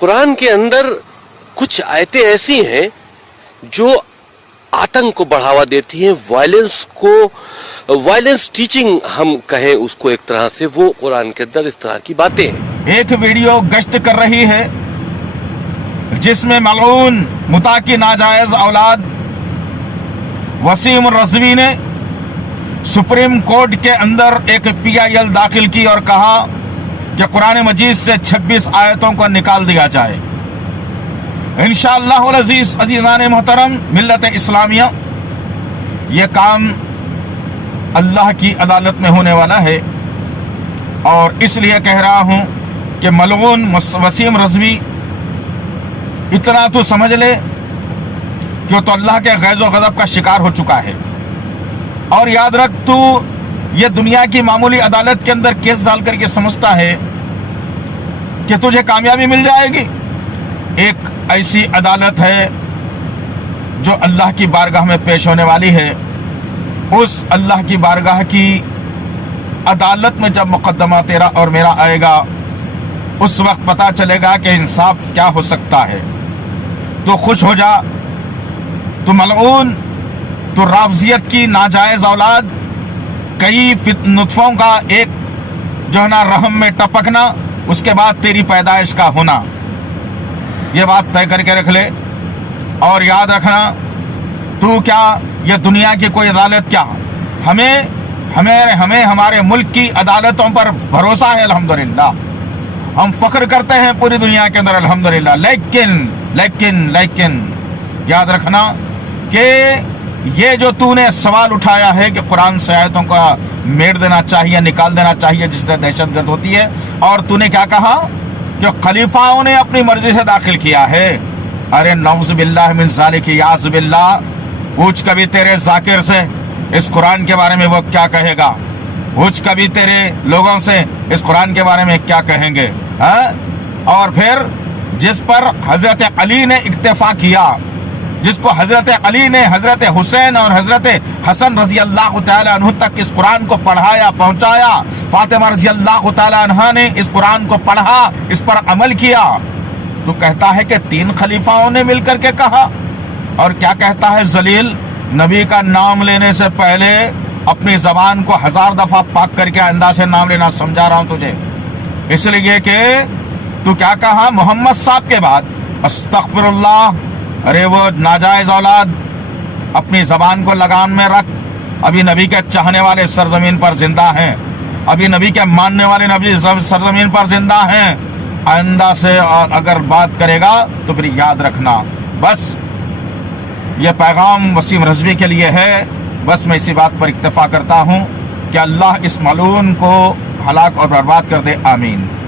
कुरान के अंदर कुछ आयतें ऐसी हैं जो आतंक को बढ़ावा देती हैं, वायलेंस टीचिंग हम कहें उसको एक तरह से, वो कुरान के अंदर इस तरह की बातें हैं। एक वीडियो गश्त कर रही है जिसमें मलऊन मुता की नाजायज औलाद वसीम रज़वी ने सुप्रीम कोर्ट के अंदर एक PIL दाखिल की और कहा कि कुरान मजीद से 26 आयतों को निकाल दिया जाए। इंशाअल्लाह अज़ीज़ अज़ीज़ान मोहतरम मिल्लत इस्लामिया, ये काम अल्लाह की अदालत में होने वाला है और इसलिए कह रहा हूँ कि मलऊन वसीम रज़वी इतना तो समझ ले कि वो तो अल्लाह के गैज़ व गज़ब का शिकार हो चुका है। और याद रख, तू ये दुनिया की मामूली अदालत के अंदर केस डाल करके समझता है कि तुझे कामयाबी मिल जाएगी। एक ऐसी अदालत है जो अल्लाह की बारगाह में पेश होने वाली है। उस अल्लाह की बारगाह की अदालत में जब मुकद्दमा तेरा और मेरा आएगा, उस वक्त पता चलेगा कि इंसाफ क्या हो सकता है। तो खुश हो जा, तो मलऊन, तो राफजियत की नाजायज औलाद, कई नुत्फों का एक जो है ना रहम में टपकना, उसके बाद तेरी पैदाइश का होना, ये बात तय करके रख ले। और याद रखना, तू क्या, ये दुनिया की कोई अदालत क्या, हमें हमारे मुल्क की अदालतों पर भरोसा है अल्हम्दुलिल्लाह, हम फख्र करते हैं पूरी दुनिया के अंदर अल्हम्दुलिल्लाह। लेकिन याद रखना कि ये जो तूने सवाल उठाया है कि कुरान से आयतों का मेर देना चाहिए, निकाल देना चाहिए, जिससे दहशतगर्द होती है, और तूने क्या कहा कि खलीफाओं ने अपनी मर्जी से दाखिल किया है। अरे नौज़ बिल्लाह मिन ज़ालिक, याज़ बिल्लाह, पूछ कभी तेरे जाकिर से इस कुरान के बारे में वो क्या कहेगा, पूछ कभी तेरे लोगों से इस कुरान के बारे में क्या कहेंगे, है? और फिर जिस पर हजरत अली ने इक्तिफा किया, जिसको हजरत अली ने हजरत हुसैन और हजरत हसन रजी अल्लाह तआला अन्हु तक इस कुरान को पढ़ाया, पहुंचाया, फातिमा रजी अल्लाह तआला अन्हा ने इस कुरान को पढ़ा, इस पर अमल किया, तो कहता है कि 3 खलीफाओं ने मिलकर के कहा। और क्या कहता है जलील, नबी का नाम लेने से पहले अपनी जबान को 1000 दफा पाक करके आइंदा से नाम लेना, समझा रहा हूं तुझे, इसलिए कि तू क्या कहा मोहम्मद साहब के बाद, अस्तगफिरुल्लाह। अरे वो नाजायज औलाद, अपनी जबान को लगाम में रख। अभी नबी के चाहने वाले सरजमीन पर जिंदा हैं, अभी नबी के मानने वाले नबी सरजमीन पर जिंदा हैं। आइंदा से और अगर बात करेगा तो फिर याद रखना। बस ये पैगाम वसीम रज़वी के लिए है। बस मैं इसी बात पर इक्तफा करता हूँ कि अल्लाह इस मलून को हलाक और बर्बाद कर दे, आमीन।